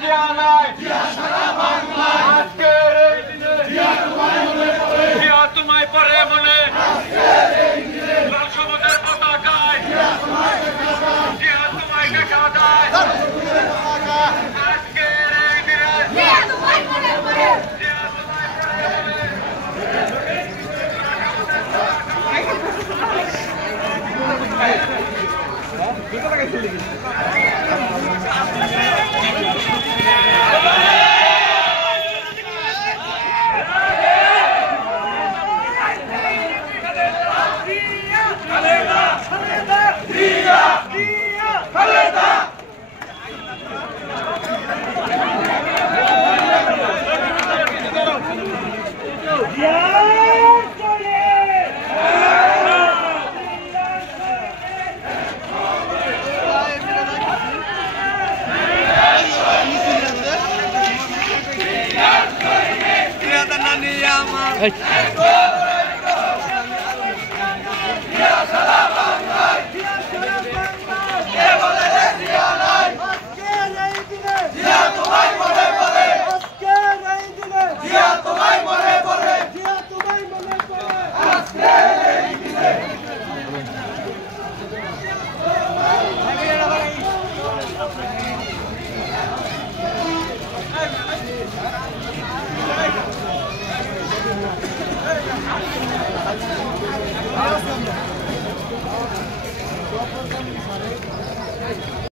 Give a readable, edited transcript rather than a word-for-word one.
জিয়া নাই আজকের জিয়া তোমায় পরে মনে লাল সবুজের পতাকায় জিয়া তোমায় দেখা যায় আজকের এই দিনে জিয়া তোমায় পরে মনে Hey.